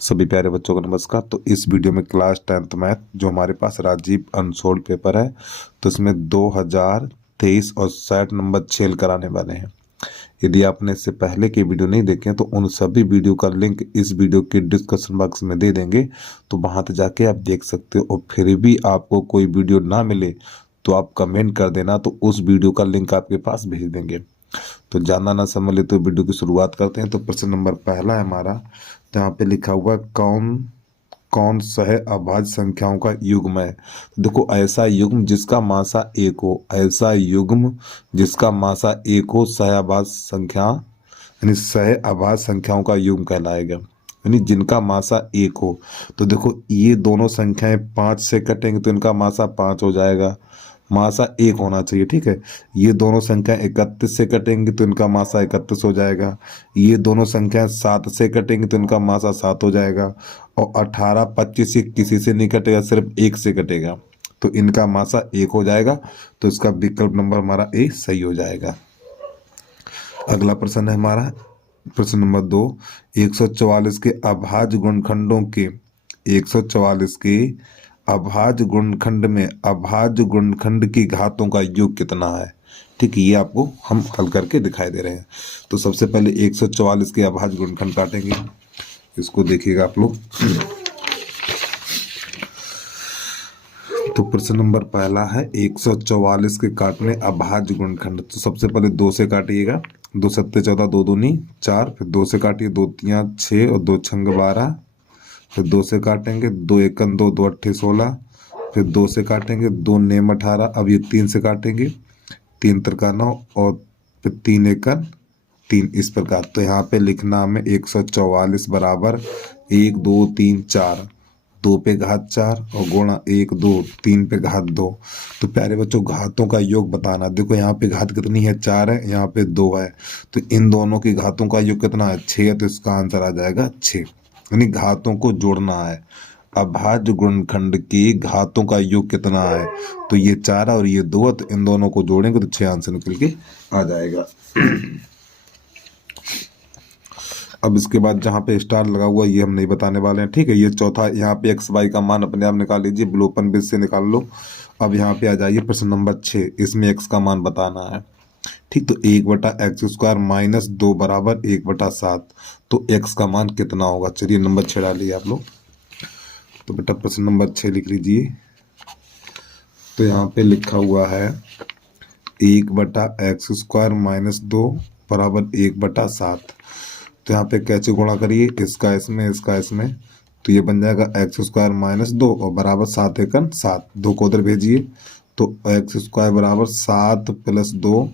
सभी प्यारे बच्चों को नमस्कार। तो इस वीडियो में क्लास 10th मैथ जो हमारे पास राजीव अनसोल्ड पेपर है, तो इसमें 2023 और 60 नंबर छेल कराने वाले हैं। यदि आपने इससे पहले के वीडियो नहीं देखे तो उन सभी वीडियो का लिंक इस वीडियो के डिस्क्रिप्शन बॉक्स में दे देंगे, तो वहां तक जाके आप देख सकते हो। और फिर भी आपको कोई वीडियो ना मिले तो आप कमेंट कर देना, तो उस वीडियो का लिंक आपके पास भेज देंगे। तो ज़्यादा ना समझ ले तो वीडियो की शुरुआत करते हैं। तो प्रश्न नंबर पहला है हमारा, जहाँ पे लिखा हुआ है कौन कौन सह अभाज्य संख्याओं का युग्म है। तो देखो, ऐसा युग्म जिसका मासा एक हो, ऐसा युग्म जिसका मासा एक हो सहअभाज्य संख्या यानी सह अभाज्य संख्याओं का युग्म कहलाएगा, यानी जिनका मासा एक हो। तो देखो, ये दोनों संख्याएं 5 से कटेंगे तो इनका मासा 5 हो जाएगा, मासा एक होना चाहिए, ठीक है। ये दोनों संख्याएं 31 से कटेंगी तो इनका मासा 31 हो जाएगा। ये दोनों संख्याएं 7 से कटेंगी तो इनका मासा 7 हो जाएगा। और 18, 25 ये किसी से नहीं कटेगा, सिर्फ एक से कटेगा, तो इनका मासा एक हो जाएगा। तो इसका विकल्प नंबर हमारा ए सही हो जाएगा। अगला प्रश्न है हमारा प्रश्न नंबर 2, 144 के अभाज्य गुणनखंडों के 144 के अभाज्य गुणनखंड में अभाज्य गुणनखंड की घातों का योग कितना है। ठीक है, ये आपको हम हल करके दिखाई दे रहे हैं। तो सबसे पहले 144 के अभाज्य गुणनखंड काटेंगे, इसको देखिएगा आप लोग। तो प्रश्न नंबर पहला है 144 के काटने अभाज्य गुणनखंड। तो सबसे पहले 2 से काटिएगा, 2 सत्ते 14, 2 दूनी 4, फिर 2 से काटिए, 2 तियां 6 और 2 छंग 12, फिर 2 से काटेंगे, 2 एकन 2, 2 अट्ठे 16, फिर 2 से काटेंगे, 2 नेम 18, अब ये 3 से काटेंगे, 3 तिरका 9 और फिर 3 एकन 3, इस प्रकार। तो यहाँ पे लिखना हमें 144 बराबर 1 2 3 4, 2 पे घात 4 और गुणा 1 2 3 पे घात 2। तो प्यारे बच्चों, घातों का योग बताना। देखो, यहाँ पे घात कितनी है, 4 है, यहाँ पे 2 है, तो इन दोनों की घातों का योग कितना है, 6 है। तो इसका आंसर आ जाएगा 6, यानी घातों को जोड़ना है। अभाज्य गुणनखंड की घातों का योग कितना है, तो ये 4 और ये 2, तो इन दोनों को जोड़ेंगे तो 6 आंसर निकल के आ जाएगा। अब इसके बाद जहाँ पे स्टार लगा हुआ ये हम नहीं बताने वाले हैं, ठीक है। ये चौथा, यहाँ पे एक्स वाई का मान अपने आप निकाल लीजिए, विलोपन विधि से निकाल लो। अब यहाँ पे आ जाइए प्रश्न नंबर 6, इसमें एक्स का मान बताना है, ठीक। तो 1/x² माइनस 2 बराबर 1/7, तो एक्स का मान कितना होगा। चलिए नंबर 6 डालिए आप लोग। तो बेटा प्रश्न नंबर 6 लिख लीजिए। तो यहाँ पे लिखा हुआ है 1/x² माइनस 2 बराबर 1/7। तो यहाँ पे कैसे गुणा करिए, इसका इसमें इसका इसमें, तो ये बन जाएगा x² माइनस 2 और बराबर 7 एकन 7, 2 को उधर भेजिए, तो x² बराबर 7 प्लस 2,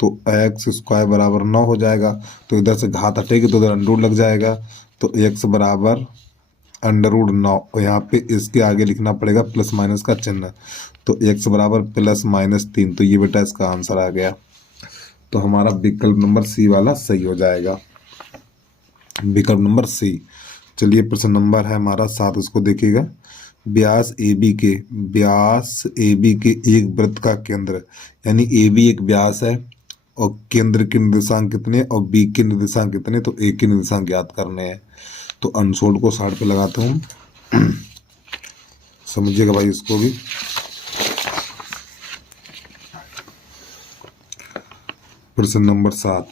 तो x² बराबर 9 हो जाएगा। तो इधर से घात हटेगी तो उधर अंडर लग जाएगा, तो x बराबर √9, और यहाँ पे इसके आगे लिखना पड़ेगा प्लस माइनस का चिन्ह, तो x बराबर प्लस माइनस 3। तो ये बेटा इसका आंसर आ गया। तो हमारा विकल्प नंबर सी वाला सही हो जाएगा, विकल्प नंबर सी। चलिए प्रश्न नंबर है हमारा 7, उसको देखिएगा। व्यास ए बी के एक वृत्त का केंद्र, यानी ए बी एक व्यास है और केंद्र के निर्देशांक कितने और बी के निर्देशांक कितने, तो ए के निर्देशांक ज्ञात करने हैं। तो अनसोल्ड को 60 पे लगाता हूँ, समझिएगा भाई इसको भी। प्रश्न नंबर 7,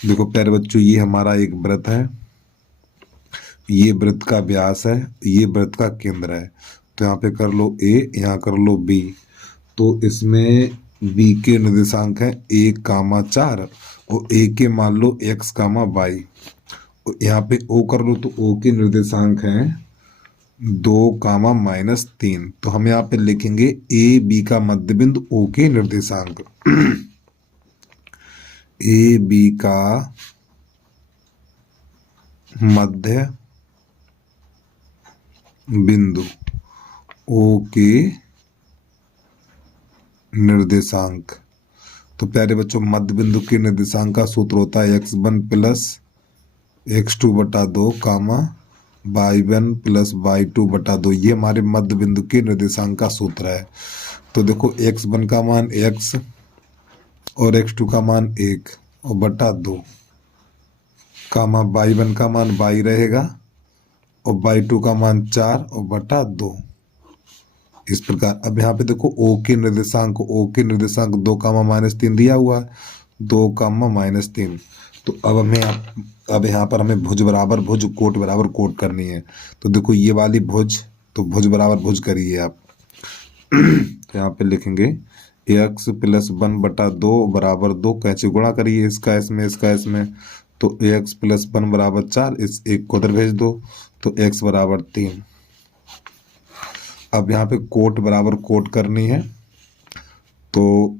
देखो प्यारे बच्चों, ये हमारा एक वृत्त है, ये वृत्त का व्यास है, ये वृत्त का केंद्र है। तो यहाँ पे कर लो ए, यहाँ कर लो बी। तो इसमें बी के निर्देशांक है 1, 4 और ए के मान लो x, y। यहाँ पे ओ कर लो, तो ओ के निर्देशांक हैं 2, -3। तो हम यहाँ पे लिखेंगे ए बी का मध्य बिंदु ओ के निर्देशांक ए बी का मध्य बिंदु ओ के निर्देशांक। तो प्यारे बच्चों, मध्य बिंदु के निर्देशांक का सूत्र होता है x1 plus x2/2 y1 plus y2/2। ये हमारे मध्य बिंदु के निर्देशांक का सूत्र है। तो देखो, x1 का मान x और x2 का मान 1 और बटा 2, कामा बाई वन का मान बाई रहेगा और बाई टू का मान 4 और बटा 2। इस प्रकार अब यहाँ पे देखो ओ के निर्देशांक 2 कामा -3 दिया हुआ है, 2 कामा -3। तो अब यहाँ पर हमें भुज बराबर भुज कोट बराबर कोट करनी है। तो देखो ये वाली भुज, तो भुज बराबर भुज करिए आप। तो यहाँ पे लिखेंगे x + 1/2 बराबर 2, कैसे गुणा करिए इसका इसमें। तो x + 1 बराबर 4, इस एक को उधर भेज दो, तो x बराबर 3। अब यहाँ पे कोट बराबर कोट करनी है, तो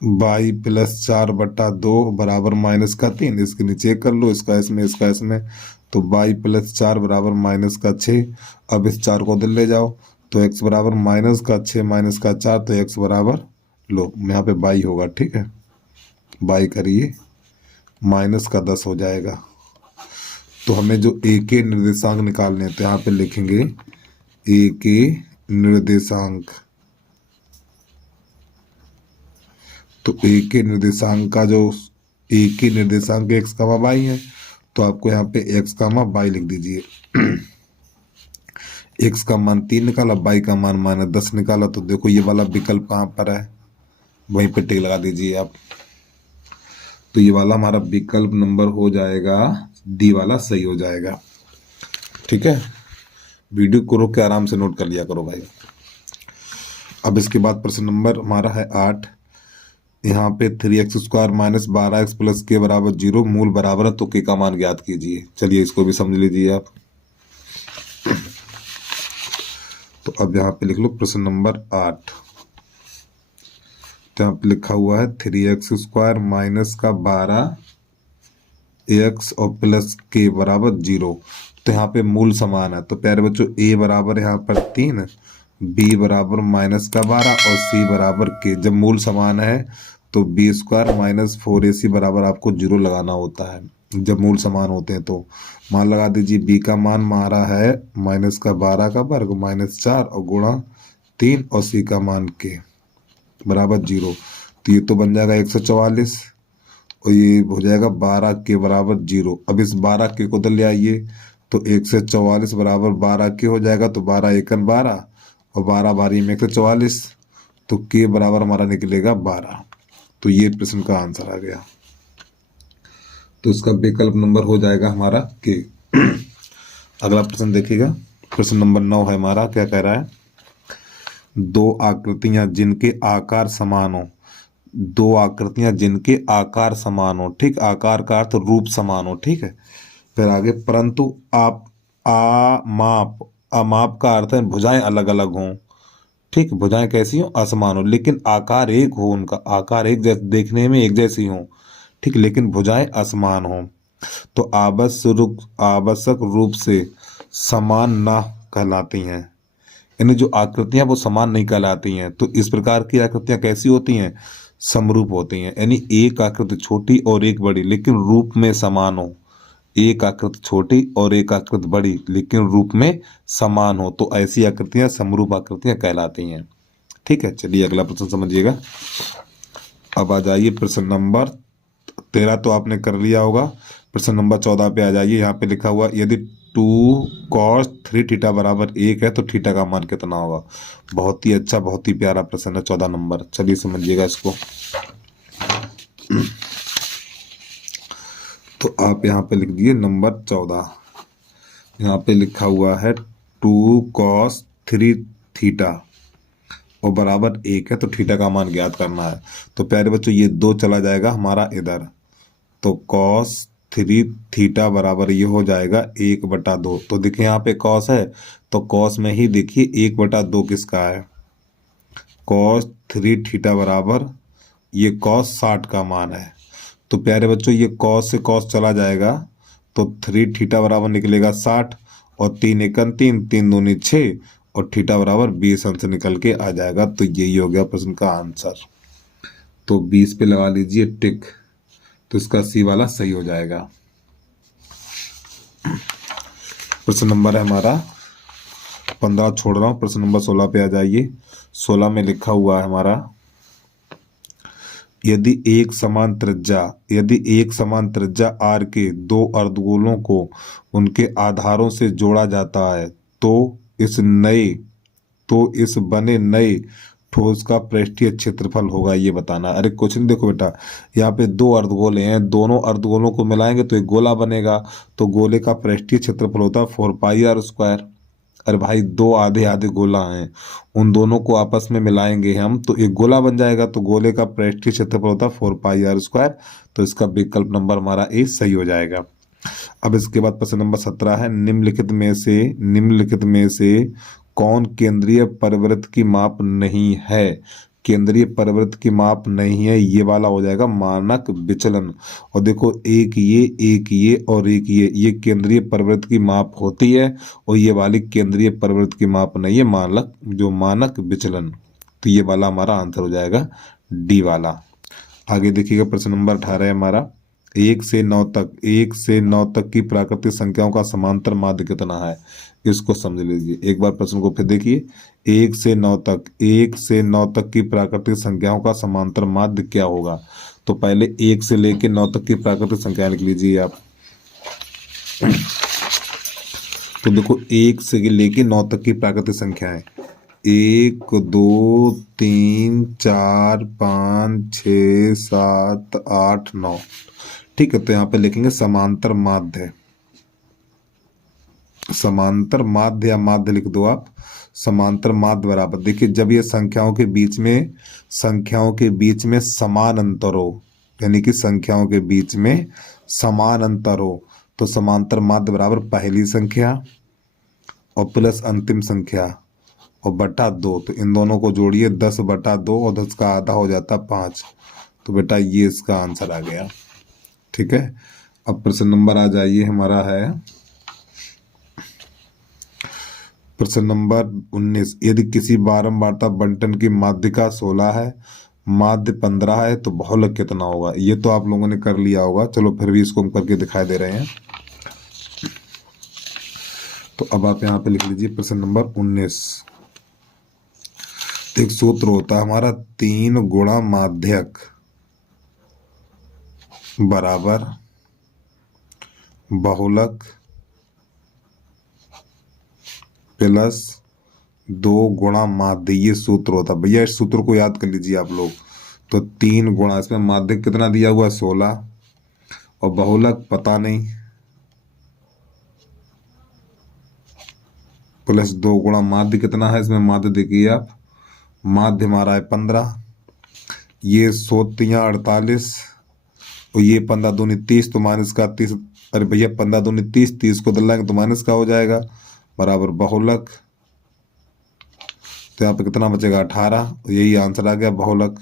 बाई + 4/2 बराबर -3, इसके नीचे कर लो, इसका इसमें। तो बाई + 4 बराबर -6। अब इस 4 को उधर ले जाओ, तो x बराबर -6 -4, तो x बराबर लो यहाँ पे बाई होगा, ठीक है। बाई करिए, -10 हो जाएगा। तो हमें जो a के निर्देशांक निकालने हैं, तो यहाँ पे लिखेंगे a के निर्देशांक। तो a के निर्देशांक का जो a के निर्देशांक x का बाई है, तो आपको यहाँ पे x का बाई लिख दीजिए। x का मान 3 निकाला, बाई का मान -10 निकाला। तो देखो ये वाला विकल्प कहाँ पर है, वहीं पे टिक लगा दीजिए आप। तो ये वाला हमारा विकल्प नंबर हो जाएगा डी वाला, सही हो जाएगा, ठीक है। वीडियो को रोक के आराम से नोट कर लिया करो भाई। अब इसके बाद प्रश्न नंबर हमारा है 8। यहाँ पे 3x² - 12x + k बराबर 0 मूल बराबर है, तो k का मान ज्ञात कीजिए। चलिए इसको भी समझ लीजिए आप। तो अब यहाँ पे लिख लो प्रश्न नंबर 8। तो यहाँ पे लिखा हुआ है 3x² - 12x और +k बराबर 0। तो यहाँ पे मूल समान है, तो प्यारे बच्चों a बराबर यहाँ पर 3, b बराबर -12 और c बराबर k। जब मूल समान है तो b² - 4ac बराबर आपको 0 लगाना होता है, जब मूल समान होते हैं। तो मान लगा दीजिए, b का मान हमारा है -12 का वर्ग -4 और गुणा 3 और c का मान k बराबर 0। तो ये तो बन जाएगा 144 और ये हो जाएगा 12k बराबर 0। अब इस 12k को उधर ले आइए, तो 144 बराबर 12k हो जाएगा। तो 12 × 1 = 12 और 12 बारी में 144, तो k बराबर हमारा निकलेगा 12। तो ये प्रश्न का आंसर आ गया। तो इसका विकल्प नंबर हो जाएगा हमारा k। अगला प्रश्न देखिएगा, प्रश्न नंबर 9 है हमारा। क्या कह रहा है, दो आकृतियां जिनके आकार समान हो, ठीक, आकार का अर्थ रूप समान हो, ठीक है। फिर आगे, परंतु आप अमाप का अर्थ है भुजाएं अलग अलग हों, ठीक, भुजाएं कैसी हो, असमान हो, लेकिन आकार एक हो, उनका आकार एक जैसे, देखने में एक जैसी हो, ठीक, लेकिन भुजाएं असमान हो, तो आवश्यक रूप से समान ना कहलाती हैं। यानी जो आकृतियां वो समान नहीं कहलाती हैं। तो इस प्रकार की आकृतियां कैसी होती हैं, समरूप होती हैं। यानी एक आकृति छोटी और एक बड़ी लेकिन रूप में समान हो, एक आकृति छोटी और एक आकृति बड़ी लेकिन रूप में समान हो, तो ऐसी आकृतियां समरूप आकृतियां कहलाती हैं, ठीक है। चलिए अगला प्रश्न समझिएगा। अब आ जाइए प्रश्न नंबर 13 तो आपने कर लिया होगा। प्रश्न नंबर 14 पे आ जाइए। यहाँ पे लिखा हुआ, यदि 2 cos 3θ बराबर 1 है तो थीटा का मान कितना होगा। बहुत ही अच्छा, बहुत ही प्यारा प्रश्न है, 14 नंबर। चलिए समझिएगा इसको। तो आप यहाँ पे लिख दिए नंबर 14। यहाँ पे लिखा हुआ है 2 cos 3θ और बराबर 1 है, तो थीटा का मान ज्ञात करना है। तो प्यारे बच्चों ये 2 चला जाएगा हमारा इधर, तो cos 3θ बराबर ये हो जाएगा 1/2। तो देखिए यहाँ पे cos है, तो cos में ही देखिए 1/2 किसका है, cos 3θ बराबर ये cos 60 का मान है। तो प्यारे बच्चों ये cos से cos चला जाएगा, तो 3θ बराबर निकलेगा 60 और 3 × 1 = 3, 3 दूनी 6 और थीटा बराबर 20 अंश निकल के आ जाएगा। तो यही हो गया प्रश्न का आंसर। तो 20 पे लगा लीजिए टिक, तो इसका सी वाला सही हो जाएगा। प्रश्न नंबर है हमारा 15 छोड़ रहा हूँ, प्रश्न नंबर 16 पे आ जाइए। 16 में लिखा हुआ है हमारा, यदि एक समान त्रिज्या आर के दो अर्धगोलों को उनके आधारों से जोड़ा जाता है तो इस बने नए ठोस का पृष्ठीय क्षेत्रफल होगा, ये बताना। अरे क्वेश्चन देखो बेटा, यहाँ पे दो अर्धगोले हैं, दोनों अर्धगोलों को मिलाएंगे तो एक गोला बनेगा, तो गोले का पृष्ठीय क्षेत्रफल होता है 4πr²। अरे भाई दो आधे आधे गोला हैं, उन दोनों को आपस में मिलाएंगे हम तो एक गोला बन जाएगा, तो गोले का पृष्ठीय क्षेत्रफल होता है 4πr²। तो इसका विकल्प नंबर हमारा ए सही हो जाएगा। अब इसके बाद प्रश्न नंबर 17 है, निम्नलिखित में से कौन केंद्रीय परिवृत्त की माप नहीं है? केंद्रीय परिवृत्त की माप नहीं है, ये वाला हो जाएगा मानक विचलन। और देखो एक ये और एक ये केंद्रीय परिवृत्त की माप होती है, और ये वाली केंद्रीय परिवृत्त की माप नहीं है, मानक विचलन। तो ये वाला हमारा आंसर हो जाएगा डी वाला। आगे देखिएगा प्रश्न नंबर 18 है हमारा, 1 से 9 तक की प्राकृतिक संख्याओं का समांतर माध्य कितना है? इसको समझ लीजिए एक बार, प्रश्न को फिर देखिए। 1 से 9 तक की प्राकृतिक संख्याओं का समांतर माध्य क्या होगा? तो पहले 1 से लेकर 9 तक की प्राकृतिक संख्या लिख लीजिए आप। तो देखो 1 से लेकर 9 तक की प्राकृतिक संख्या है 1 2 3 4 5 6 7 8 9। ठीक है, तो यहाँ पे लिखेंगे समांतर माध्य या माध्य लिख दो आप। समांतर माध्य बराबर, देखिए जब ये संख्याओं के बीच में समान अंतर हो, यानी कि संख्याओं के बीच में समान अंतर हो, तो समांतर माध्य बराबर पहली संख्या और प्लस अंतिम संख्या और बटा 2। तो इन दोनों को जोड़िए, 10/2 और 10 का आधा हो जाता 5। तो बेटा ये इसका आंसर आ गया। ठीक है, अब प्रश्न नंबर आ जाइए हमारा है प्रश्न नंबर 19। यदि किसी बारंबारता बंटन की माध्यिका 16 है, माध्य 15 है, तो बहुलक कितना होगा? ये तो आप लोगों ने कर लिया होगा, चलो फिर भी इसको हम करके दिखाई दे रहे हैं। तो अब आप यहाँ पे लिख लीजिए प्रश्न नंबर 19। एक सूत्र होता है हमारा 3 गुणा माध्यक बराबर बहुलक प्लस 2 गुणा माध्य, ये सूत्र होता है भैया। इस सूत्र को याद कर लीजिए आप लोग। तो 3 गुणा, इसमें माध्यक कितना दिया हुआ है 16 और बहुलक पता नहीं, प्लस 2 गुणा माध्य कितना है, इसमें माध्य देखिए आप, माध्य हमारा है 15, ये 100 48 और ये 15 दूनी 30, तो माइनस का 30। अरे भैया 15 दूनी 30, 30 को दलाएंगे तो माइनस का हो जाएगा बराबर बहुलक। तो यहाँ पे कितना बचेगा 18, यही आंसर आ गया बहुलक।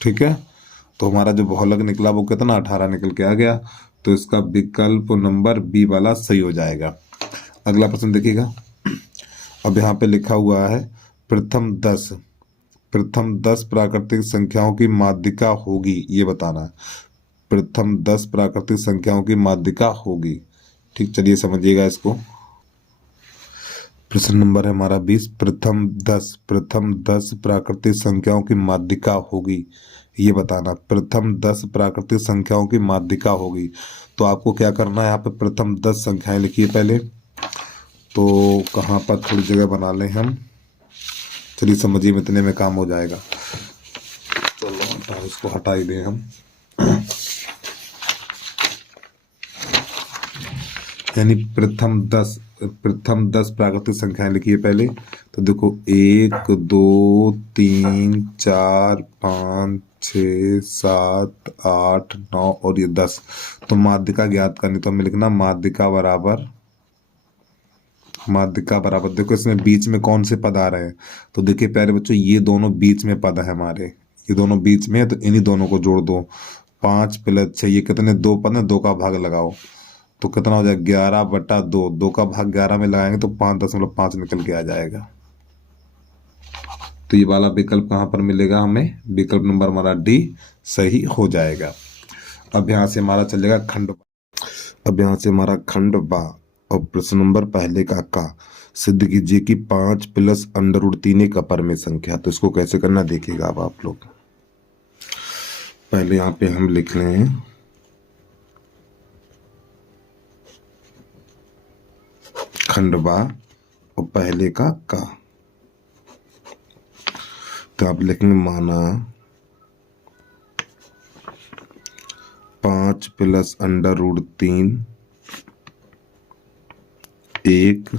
ठीक है, तो हमारा जो बहुलक निकला वो कितना 18 निकल के आ गया। तो इसका विकल्प नंबर बी वाला सही हो जाएगा। अगला प्रश्न देखिएगा। अब यहाँ पे लिखा हुआ है प्रथम 10 प्राकृतिक संख्याओं की माध्यिका होगी, ये बताना है। प्रथम 10 प्राकृतिक संख्याओं की माध्यिका होगी। ठीक, चलिए समझिएगा इसको। प्रश्न नंबर है हमारा 20। प्रथम 10 प्राकृतिक संख्याओं की माध्यिका होगी, ये बताना। प्रथम 10 प्राकृतिक संख्याओं की माध्यिका होगी, तो आपको क्या करना है, यहाँ पे प्रथम 10 संख्याएं लिखिए पहले। तो कहाँ पर थोड़ी जगह बना लें हम, चलिए समझिए, इतने में काम हो जाएगा। चलो इसको हटा ही दें हम। यानी प्रथम 10 प्राकृतिक संख्याएं लिखिए पहले। तो देखो 1 2 3 4 5 6 7 8 9 और ये 10। तो माध्यिका ज्ञात करनी, तो हमें लिखना माध्यिका बराबर देखो इसमें बीच में कौन से पद आ रहे हैं। तो देखिए प्यारे बच्चों, ये दोनों बीच में पद है हमारे, ये दोनों बीच में है, तो इन्हीं दोनों को जोड़ दो। 5 + 6, ये कितने 2 पद है, 2 का भाग लगाओ तो कितना हो जाएगा 11/2। 2 का भाग 11 में लगाएंगे तो 5.5 निकल के आ जाएगा। तो ये वाला विकल्प कहाँ पर मिलेगा हमें, विकल्प नंबर हमारा डी सही हो जाएगा। अब यहाँ से हमारा चलेगा खंड बा। और प्रश्न नंबर पहले का सिद्ध कीजिए कि 5 प्लस अंडर रूट 3 एक अपरमेय संख्या। तो इसको कैसे करना देखिएगा अब आप लोग। पहले यहाँ पे हम लिख रहे हैं खंडवा और पहले का तो आप लिखेंगे माना 5 प्लस अंडर रूट 3 एक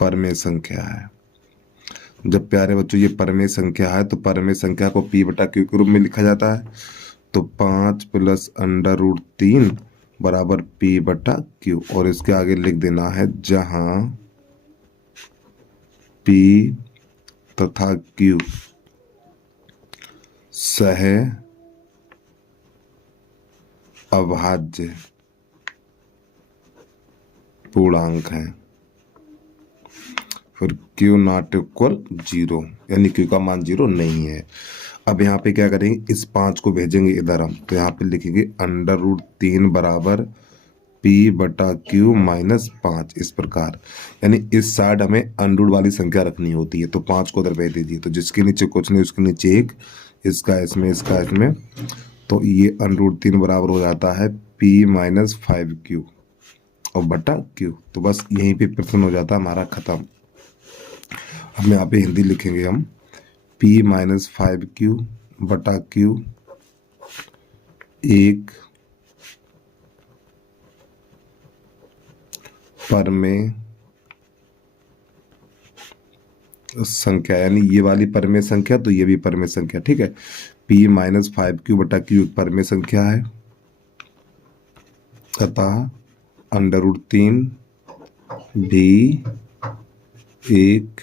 परमेय संख्या है। जब प्यारे बच्चों ये परमेय संख्या है तो परमेय संख्या को p बटा क्यू के रूप में लिखा जाता है। तो 5 प्लस अंडर रूट 3 बराबर p बटा क्यू, और इसके आगे लिख देना है जहां p तथा q सह अभाज्य पूर्णांक है, फिर Q नॉट इक्वल 0, यानी Q का मान 0 नहीं है। अब यहाँ पे क्या करेंगे, इस 5 को भेजेंगे इधर हम, तो यहाँ पे लिखेंगे अंडर रूट 3 बराबर P बटा Q माइनस 5, इस प्रकार। यानी इस साइड हमें अंडर वाली संख्या रखनी होती है, तो 5 को उधर भेज दीजिए। तो जिसके नीचे कुछ नहीं उसके नीचे 1, इसका इसमें इसका इसमें, तो ये अंडर रूट 3 बराबर हो जाता है P माइनस 5Q और बटा Q। तो बस यहीं पे प्रश्न हो जाता है हमारा खत्म। अब यहाँ पे हिंदी लिखेंगे हम P माइनस 5Q बटा Q एक परमेय संख्या, यानी ये वाली परमेय संख्या तो ये भी परमेय संख्या, ठीक है। P माइनस 5Q बटा Q एक परमेय संख्या है तथा अंडर रूट 3 भी एक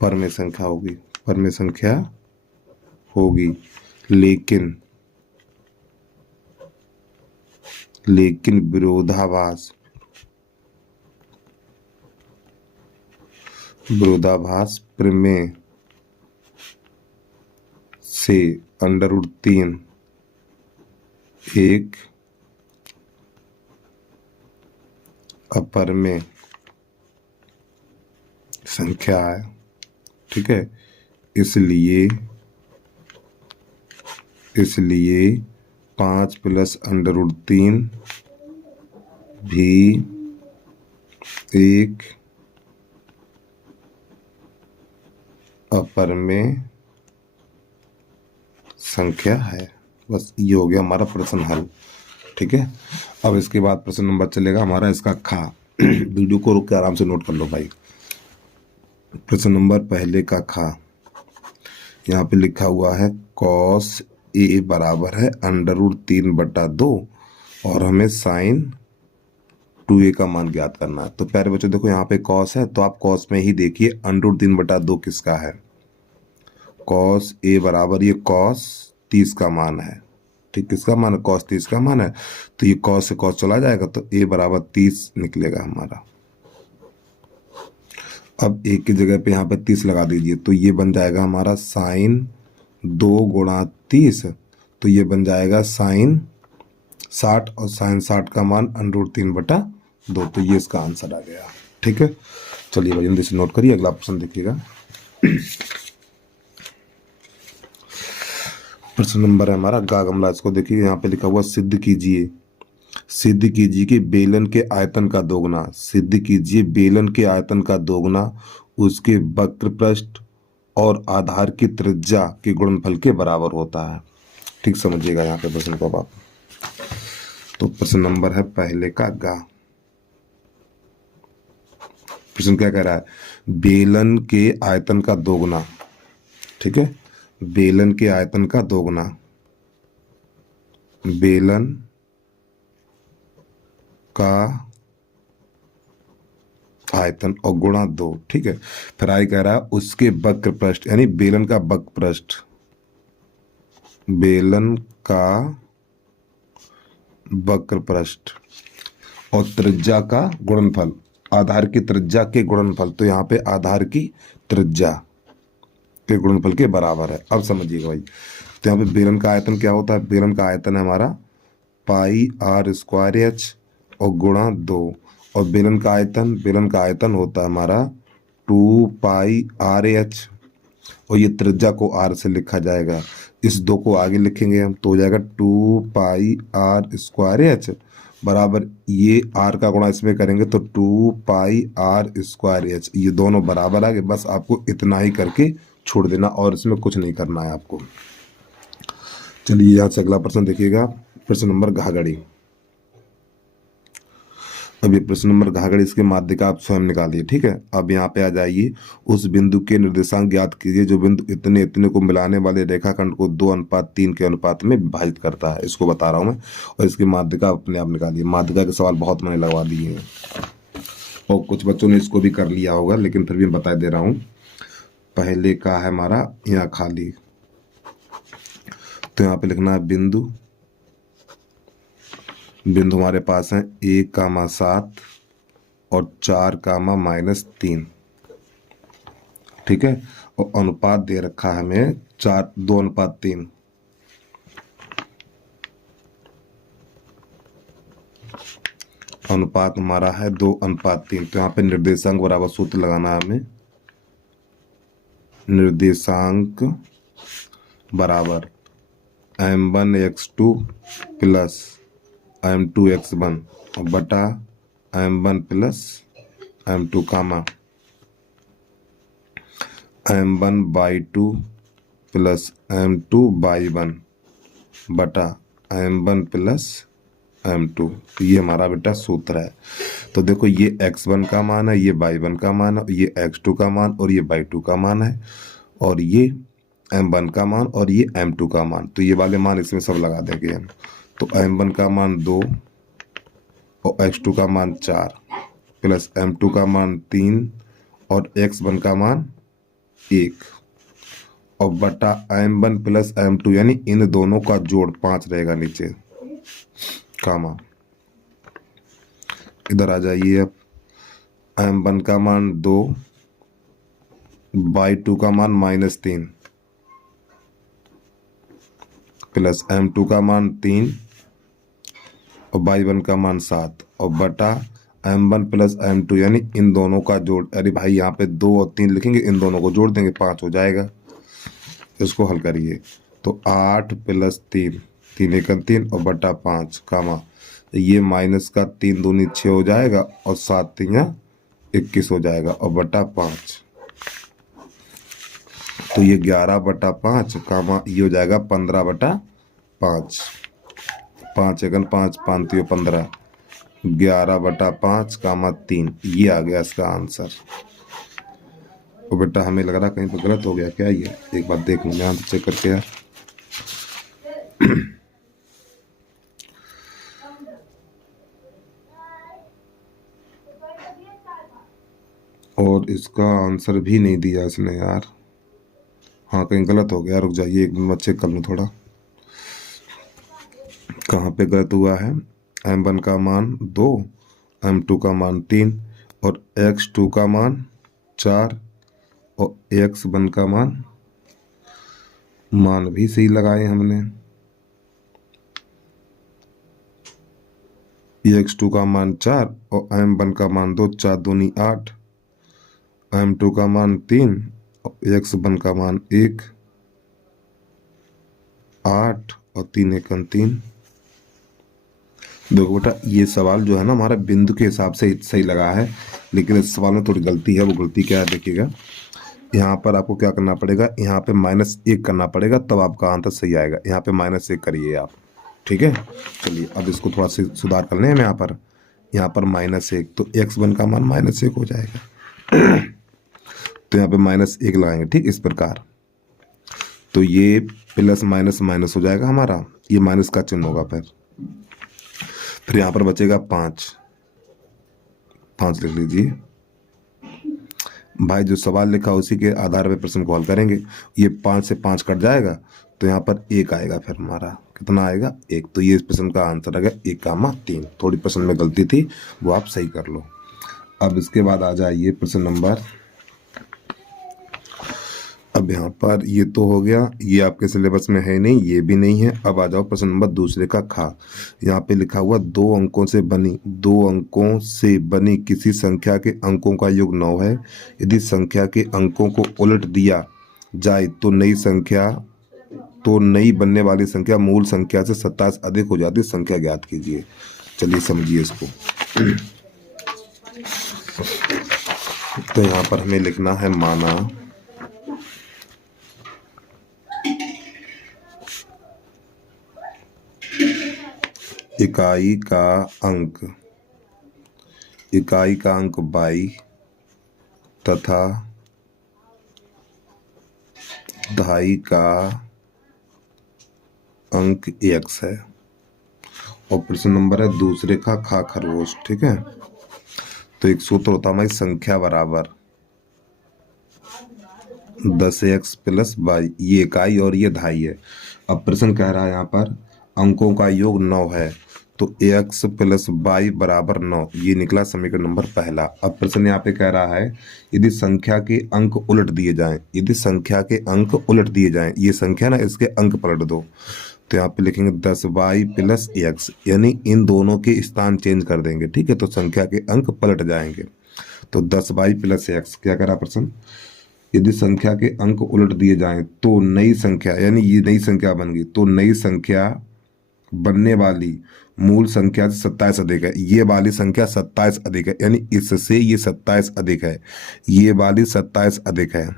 परमेय संख्या होगी, लेकिन विरोधाभास प्रमेय से अंडर रूट 3 एक अपरमेय संख्या है, ठीक है। इसलिए 5 प्लस अंडर रूट 3 भी एक अपरमेय संख्या है। बस ये हो गया हमारा प्रश्न हल, ठीक है। अब इसके बाद प्रश्न नंबर चलेगा हमारा इसका खा। वीडियो को रुक के आराम से नोट कर लो भाई। प्रश्न नंबर पहले का खा, यहाँ पे लिखा हुआ है कॉस ए बराबर है अंडर रूट 3 बटा 2 और हमें साइन 2a का मान ज्ञात करना है। तो प्यारे बच्चों देखो यहाँ पे कॉस है, तो आप कॉस में ही देखिए अंडर रूट 3 बटा 2 किसका है। कॉस ए बराबर ये कॉस 30 का मान है, ठीक, किसका मान है, कॉस 30 का मान है। तो ये कॉस से कॉस चला जाएगा तो a बराबर 30 निकलेगा हमारा। अब एक की जगह पे यहाँ पे 30 लगा दीजिए, तो ये बन जाएगा हमारा साइन 2 गुणा 30, तो ये बन जाएगा साइन 60 और साइन 60 का मान अंडर रूट 3 बटा 2। तो ये इसका आंसर आ गया, ठीक है। चलिए भाई जल्दी से नोट करिए, अगला प्रश्न देखिएगा। प्रश्न नंबर है हमारा गा गमला। इसको देखिए यहाँ पे लिखा हुआ सिद्ध कीजिए कि बेलन के आयतन का दोगुना, सिद्ध कीजिए बेलन के आयतन का दोगुना उसके वक्र पृष्ठ और आधार की त्रिज्या के गुणनफल के बराबर होता है। ठीक समझिएगा यहाँ पे प्रश्न को आप। तो प्रश्न नंबर है पहले का गा। प्रश्न क्या कह रहा है, बेलन के आयतन का दोगुना, ठीक है, बेलन के आयतन का दोगुना, बेलन का आयतन और गुणा 2, ठीक है। फिर आई कह रहा है उसके वक्र पृष्ठ, यानी बेलन का वक्र पृष्ठ, बेलन का वक्र पृष्ठ और त्रिज्या का गुणनफल, आधार की त्रिज्या के गुणनफल। तो यहाँ पे आधार की त्रिज्या के गुणनफल के बराबर है। अब समझिएगा भाई, तो यहाँ पे बेलन का आयतन क्या होता है, बेलन का आयतन है हमारा पाई आर स्क्वायर एच और गुणा 2, और बेलन का आयतन होता है हमारा 2 पाई आर एच, और ये त्रिज्या को आर से लिखा जाएगा। इस 2 को आगे लिखेंगे हम तो हो जाएगा 2 पाई आर स्क्वायर एच बराबर, ये आर का गुणा इसमें करेंगे तो 2 पाई आर स्क्वायर एच, ये दोनों बराबर आ गए। बस आपको इतना ही करके छोड़ देना और इसमें कुछ नहीं करना है आपको। चलिए यहाँ से अगला प्रश्न देखिएगा, प्रश्न नंबर घाघड़ी। अब ये प्रश्न नंबर घाघड़ी, इसके माध्यिका आप स्वयं निकालिए, ठीक है। अब यहाँ पे आ जाइए, उस बिंदु के निर्देशांक ज्ञात कीजिए जो बिंदु इतने इतने को मिलाने वाले रेखाखंड को 2:3 के अनुपात में विभाजित करता है। इसको बता रहा हूँ मैं, और इसकी माध्यिका अपने आप निकालिए। माध्यिका के सवाल बहुत मैंने लगवा दिए हैं और कुछ बच्चों ने इसको भी कर लिया होगा, लेकिन फिर भी मैं बता दे रहा हूँ। पहले का है हमारा यहाँ खाली, तो यहाँ पे लिखना है बिंदु हमारे पास है 1,7 और 4,-3, ठीक है। और अनुपात दे रखा है हमें 2:3। अनुपात हमारा है 2:3, तो यहाँ पे निर्देशांक बराबर सूत्र लगाना है हमें। निर्देशांक बराबर m1x2 प्लस m2x1 और बटा m1 प्लस m2 कामा m1/2 प्लस m2/1 बटा m1 प्लस m2। तो ये हमारा बेटा सूत्र है। तो देखो ये x1 का मान है, ये y1 का मान है, ये x2 का मान और ये y2 का मान है, और ये m1 का मान और ये m2 का मान। तो ये वाले मान इसमें सब लगा देंगे हम। तो m1 का मान 2 और x2 का मान 4 प्लस m2 का मान 3 और x1 का मान 1 और बटा m1 प्लस m2, यानी इन दोनों का जोड़ 5 रहेगा नीचे कामा। इधर आ जाइए, अब m1 का मान 2, y2 का मान -3 प्लस m2 का मान 3 और y1 का मान 7 और बटा m1 प्लस m2, यानी इन दोनों का जोड़। अरे भाई यहाँ पे 2 और 3 लिखेंगे, इन दोनों को जोड़ देंगे 5 हो जाएगा। इसको हल करिए तो 8 प्लस 3, 3 × 3 और बटा 5 कामा, ये माइनस का 3 दूनी 6 हो जाएगा और 7 3 21 हो जाएगा और बटा 5। तो ये 11/5 कामा, ये हो जाएगा 15/5। 5 × 5 5 3 15, 11/5 कामा 3। ये आ गया इसका आंसर। और बेटा हमें लग रहा कहीं पर गलत हो गया क्या, ये एक बार देख लो, ध्यान से चेक करके यार। और इसका आंसर भी नहीं दिया इसने यार। हाँ कहीं गलत हो गया, रुक जाइए एक मिनट चेक कर लूँ थोड़ा कहाँ पे गलत हुआ है। m1 का मान 2, m2 का मान 3 और x2 का मान 4 और x1 का मान भी सही लगाए हमने। x2 का मान 4 और m1 का मान 2, 4 दूनी 8, m2 का मान 3 और x1 का मान 1, 8 और 3 × 3। देखो बेटा ये सवाल जो है ना हमारा बिंदु के हिसाब से सही लगा है, लेकिन इस सवाल में थोड़ी गलती है। वो गलती क्या है देखिएगा, यहाँ पर आपको क्या करना पड़ेगा, यहाँ पे -1 करना पड़ेगा, तब आपका आंसर सही आएगा। यहाँ पे -1 करिए आप, ठीक है। चलिए अब इसको थोड़ा सा सुधार कर लें हम। यहाँ पर -1 तो x1 का मान -1 हो जाएगा। तो यहाँ पे -1 लगाएंगे, ठीक इस प्रकार। तो ये प्लस माइनस माइनस हो जाएगा हमारा, ये माइनस का चिन्ह होगा। फिर यहाँ पर बचेगा 5 लिख लीजिए भाई। जो सवाल लिखा उसी के आधार पर प्रश्न को हल करेंगे। ये 5 से 5 कट जाएगा तो यहाँ पर 1 आएगा, फिर हमारा कितना आएगा 1। तो ये इस प्रश्न का आंसर आ गया 1,3। थोड़ी प्रश्न में गलती थी, वो आप सही कर लो। अब इसके बाद आ जाइए प्रश्न नंबर अब यहाँ पर ये तो हो गया, ये आपके सिलेबस में है नहीं, ये भी नहीं है। अब आ जाओ प्रश्न नंबर दूसरे का खा। यहाँ पे लिखा हुआ दो अंकों से बनी किसी संख्या के अंकों का योग 9 है। यदि संख्या के अंकों को उलट दिया जाए तो नई बनने वाली संख्या मूल संख्या से 27 अधिक हो जाती है। संख्या ज्ञात कीजिए। चलिए समझिए इसको। तो यहाँ पर हमें लिखना है माना इकाई का अंक 22 तथा दहाई का अंक x है। और प्रश्न नंबर है दूसरे का खा खरगोश। ठीक है, तो एक सूत्र होता है हमारी संख्या बराबर 10x + 22, ये इकाई और ये दहाई है। अब प्रश्न कह रहा है यहाँ पर अंकों का योग 9 है, तो x + y बराबर 9, ये निकला समीकरण नंबर पहला। अब प्रश्न यहाँ पे कह रहा है यदि संख्या के अंक उलट दिए जाएं, ये संख्या ना, इसके अंक पलट दो। तो यहाँ पे लिखेंगे 10y + x, यानी इन दोनों के स्थान चेंज कर देंगे। ठीक है, तो संख्या के अंक पलट जाएंगे। तो 10y + x क्या करा प्रश्न, यदि संख्या के अंक उलट दिए जाएं तो नई संख्या, यानी ये नई संख्या बन गई, तो नई संख्या बनने वाली मूल संख्या से 27 अधिक है। ये वाली संख्या 27 अधिक है, यानी इससे ये 27 अधिक है, ये वाली 27 अधिक है।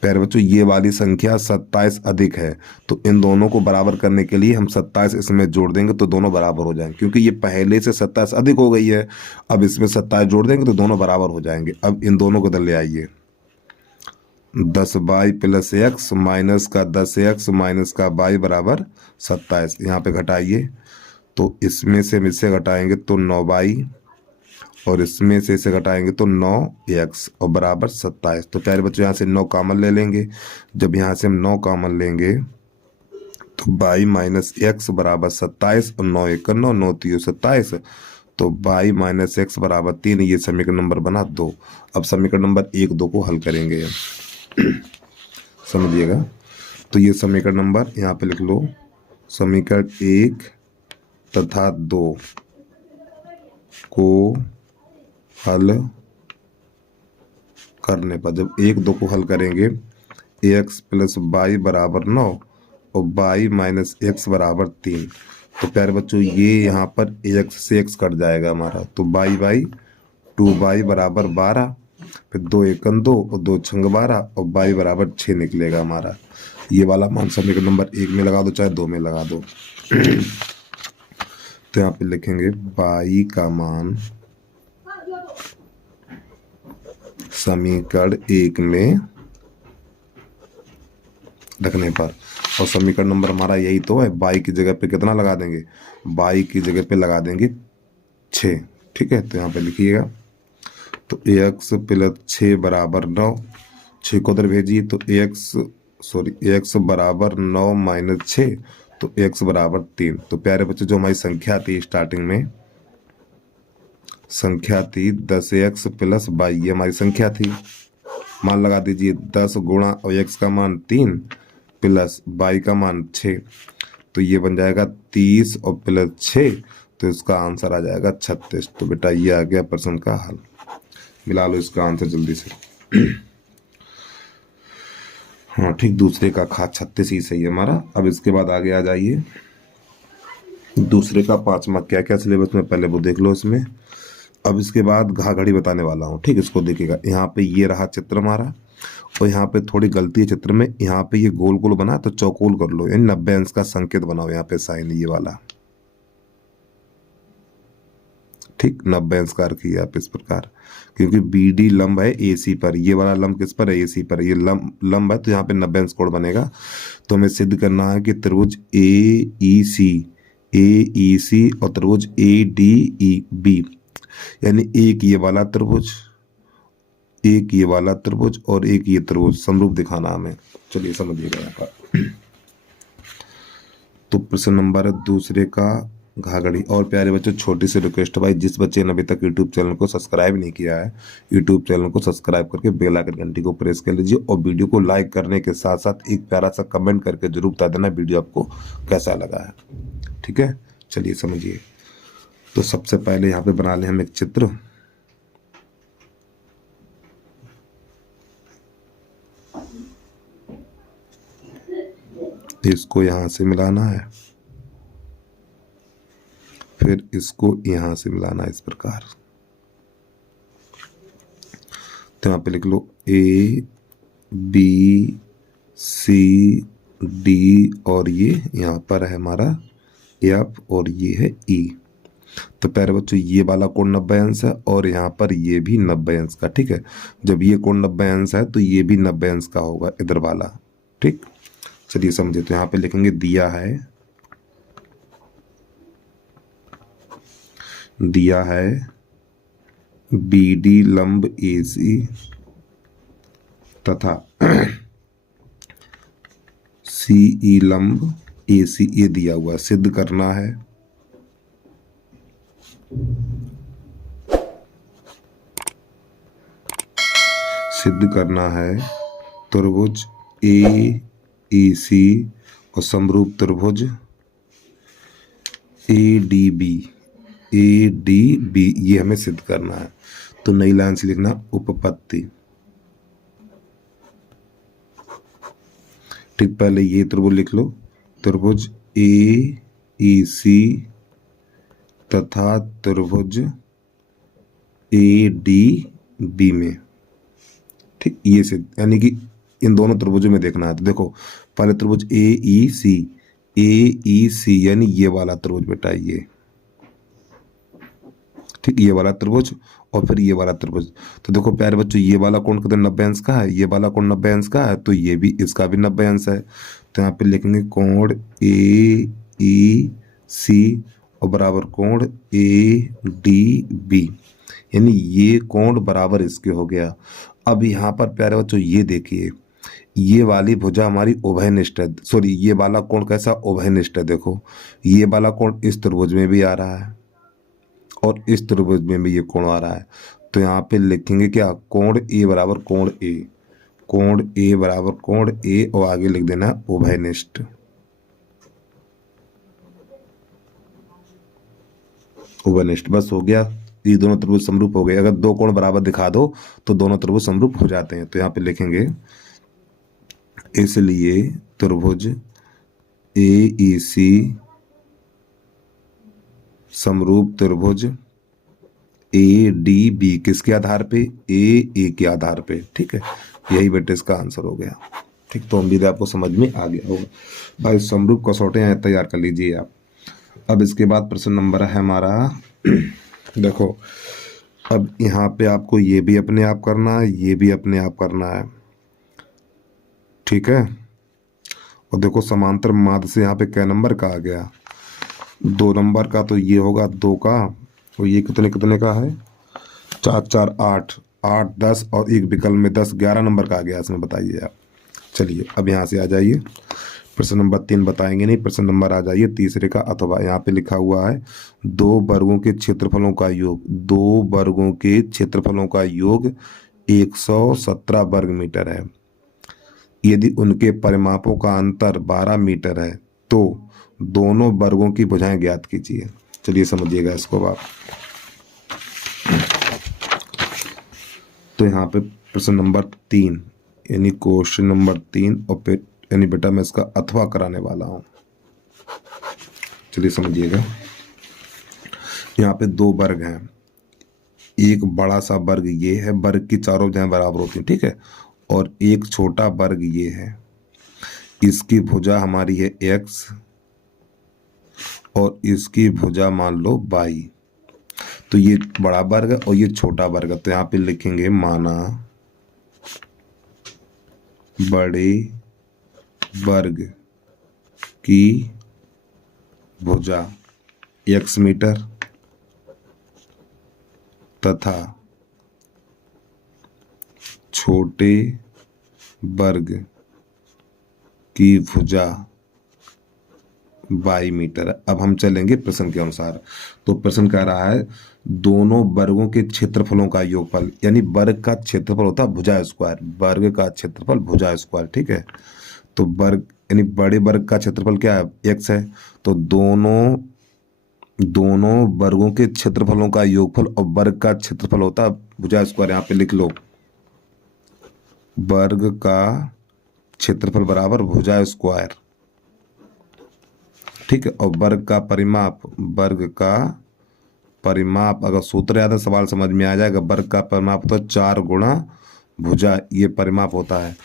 प्यारे बच्चों, ये वाली संख्या 27 अधिक है, तो इन दोनों को बराबर करने के लिए हम 27 इसमें जोड़ देंगे तो दोनों बराबर हो जाएंगे, क्योंकि ये पहले से 27 अधिक हो गई है। अब इसमें 27 जोड़ देंगे तो दोनों बराबर हो जाएंगे। अब इन दोनों को इधर ले आइए, 10y + x माइनस का 10x माइनस का y बराबर 27। यहाँ पे घटाइए, तो इसमें से हम इससे घटाएंगे तो 9y, और इसमें से इसे घटाएंगे तो 9x और बराबर 27। तो प्यारे बच्चों यहाँ से 9 कॉमन ले लेंगे। जब यहाँ से हम 9 कॉमन लेंगे तो y - x बराबर 27, और 9 × 9 9 × 27, तो y - x बराबर 3। ये समीकरण नंबर बना 2। अब समीकरण नंबर 1, 2 को हल करेंगे, समझिएगा। तो ये समीकरण नंबर यहाँ पे लिख लो, समीकरण 1 तथा 2 को हल करने पर, जब 1, 2 को हल करेंगे, ax + y बराबर 9 और y - x बराबर 3। तो प्यारे बच्चों ये यहाँ पर ax से x कट जाएगा हमारा, तो y 2y बराबर 12, फिर 2 × 2 और 2 × 6 12, और y बराबर 6 निकलेगा हमारा। ये वाला मान समीकरण नंबर 1 में लगा दो, चाहे 2 में लगा दो। तो यहाँ पे लिखेंगे y का मान समीकरण 1 में रखने पर, और समीकरण नंबर हमारा यही तो है, y की जगह पे कितना लगा देंगे, y की जगह पे लगा देंगे 6। ठीक है, तो यहाँ पे लिखिएगा, तो ax + 6 बराबर 9, 6 को उधर भेजिए, तो ax बराबर 9 - 6, तो x बराबर 3। तो प्यारे बच्चों जो हमारी संख्या थी स्टार्टिंग में, संख्या थी 10x + y, ये हमारी संख्या थी। मान लगा दीजिए 10 गुणा और x का मान 3 प्लस y का मान 6, तो ये बन जाएगा 30 और प्लस 6, तो इसका आंसर आ जाएगा 36। तो बेटा ये आ गया प्रश्न का हल। मिला लो इसका आंसर जल्दी से। हाँ ठीक, दूसरे का खा 36 ही सही है हमारा। अब इसके बाद आगे आ जाइए, दूसरे का 5वां क्या क्या सिलेबस में, पहले वो देख लो इसमें। अब इसके बाद घा घड़ी बताने वाला हूँ। ठीक, इसको देखिएगा, यहाँ पे ये रहा चित्र हमारा, और यहाँ पे थोड़ी गलती है चित्र में, यहाँ पे ये गोल गोल बना तो चौकोल कर लो, यानी 90 अंश का संकेत बनाओ यहाँ पे साइन ये वाला। ठीक, 90 अंश का रखिए आप इस प्रकार, क्योंकि BD लंब है AC पर, ये वाला लंब किस पर है, AC पर, ये लंब है, तो यहाँ पे 90 अंश कोण बनेगा। तो हमें सिद्ध करना है कि त्रिभुज AEC और त्रिभुज ADEB, यानी एक ये वाला त्रिभुज, एक ये वाला त्रिभुज और एक ये त्रिभुज समरूप दिखाना हमें। चलिए समझिएगा यहाँ पर। तो प्रश्न नंबर दूसरे का घाघड़ी। और प्यारे बच्चों, छोटी सी रिक्वेस्ट है भाई, जिस बच्चे ने अभी तक यूट्यूब चैनल को सब्सक्राइब नहीं किया है, यूट्यूब चैनल को सब्सक्राइब करके बेल आइकन घंटी को प्रेस कर लीजिए और वीडियो को लाइक करने के साथ साथ एक प्यारा सा कमेंट करके जरूर बता देना वीडियो आपको कैसा लगा है। ठीक है, चलिए समझिए। तो सबसे पहले यहाँ पे बना लें हम एक चित्र। इसको यहाँ से मिलाना है, फिर इसको यहाँ से मिलाना है इस प्रकार। तो यहाँ पे लिख लो A B C D और ये यहाँ पर है हमारा F और ये है E। तो प्यारे बच्चों, ये वाला कोण 90 अंश है और यहाँ पर ये भी 90 अंश का। ठीक है, जब ये कोण 90 अंश है तो ये भी 90 अंश का होगा इधर वाला। ठीक, चलिए समझे। तो यहाँ पे लिखेंगे दिया है BD लंब AC तथा CE लंब AC, ये दिया हुआ सिद्ध करना है त्रिभुज AEC और समरूप त्रिभुज ADB ये हमें सिद्ध करना है। तो नई लाइन से लिखना उपपत्ति। ठीक, पहले ये त्रिभुज लिख लो, त्रिभुज AEC तथा त्रिभुज ADB में। ठीक, ये सिद्ध, यानी कि इन दोनों त्रिभुजों में देखना है। तो देखो, पहले त्रिभुज AEC यानी ये वाला त्रिभुज बेटा, ये ठीक, ये वाला त्रिभुज और फिर ये वाला त्रिभुज। तो देखो प्यारे बच्चों, ये वाला कोण कितना 90 अंश का है, ये वाला कोण 90 अंश का है, तो ये भी, इसका भी 90 अंश है। तो यहाँ पे लिखेंगे कोण AEC और बराबर कोण ADB, यानी ये कोण बराबर इसके हो गया। अब यहाँ पर प्यारे बच्चों ये देखिए, ये वाली भुजा हमारी उभयनिष्ठ है, सॉरी ये वाला कोण कैसा उभयनिष्ठ है। देखो ये वाला कोण इस त्रिभुज में भी आ रहा है और इस त्रिभुज में भी ये कोण आ रहा है। तो यहाँ पे लिखेंगे क्या, कोण A बराबर कोण A, कोण A बराबर कोण A और आगे लिख देना उभयनिष्ठ। उभयनिष्ठ बस हो गया, ये दोनों त्रिभुज समरूप हो गए। अगर दो कोण बराबर दिखा दो तो दोनों त्रिभुज समरूप हो जाते हैं। तो यहाँ पे लिखेंगे इसलिए त्रिभुज AEC समरूप त्रिभुज ADB किसके आधार पे, AA के आधार पे। ठीक है, यही बेटे इसका आंसर हो गया। ठीक, तो उम्मीद है आपको समझ में आ गया होगा। भाई समरूप कसौटे तैयार कर लीजिए आप। अब इसके बाद प्रश्न नंबर है हमारा देखो, अब यहाँ पे आपको ये भी अपने आप करना है, ये भी अपने आप करना है। ठीक है, और देखो समांतर माध्य से यहाँ पे क्या नंबर का आ गया, 2 नंबर का। तो ये होगा 2 का, और ये कितने कितने का है, 4 4 8 8 10 और एक विकल्प में 10, 11 नंबर का आ गया इसमें, बताइए आप। चलिए अब यहाँ से आ जाइए, प्रश्न नंबर 3 बताएंगे नहीं, प्रश्न नंबर आ जाइए तीसरे का। अथवा यहाँ पे लिखा हुआ है 2 वर्गों के क्षेत्रफलों का योग, 2 वर्गों के क्षेत्रफलों का योग 117 वर्ग मीटर है। यदि उनके परिमापों का अंतर 12 मीटर है तो दोनों वर्गों की भुजाएं ज्ञात कीजिए। चलिए समझिएगा इसको आप। तो यहाँ पे प्रश्न नंबर 3 यानी क्वेश्चन नंबर 3 और फिर यानी बेटा मैं इसका अथवा कराने वाला हूँ। चलिए समझिएगा, यहाँ पे 2 वर्ग हैं, एक बड़ा सा वर्ग ये है, वर्ग की चारों भुजाएं बराबर होती हैं। ठीक है, और एक छोटा वर्ग ये है, इसकी भुजा हमारी है x और इसकी भुजा मान लो y। तो ये बड़ा वर्ग है और ये छोटा वर्ग है। तो यहाँ पे लिखेंगे माना बड़े वर्ग की भुजा x मीटर तथा छोटे वर्ग की भुजा बाई मीटर है। अब हम चलेंगे प्रश्न के अनुसार। तो प्रश्न कह रहा है दोनों वर्गों के क्षेत्रफलों का योगफल, यानी वर्ग का क्षेत्रफल होता है भुजा स्क्वायर, वर्ग का क्षेत्रफल भुजा स्क्वायर, ठीक है। तो वर्ग यानी बड़े वर्ग का क्षेत्रफल क्या है, x है। तो दोनों वर्गों के क्षेत्रफलों का योगफल और वर्ग का क्षेत्रफल होता है भुजा स्क्वायर। यहाँ पे लिख लो वर्ग का क्षेत्रफल बराबर भुजा स्क्वायर, ठीक है। और वर्ग का परिमाप अगर सूत्र याद है सवाल समझ में आ जाएगा। वर्ग का परिमाप तो 4 गुणा भुजा, ये परिमाप होता है।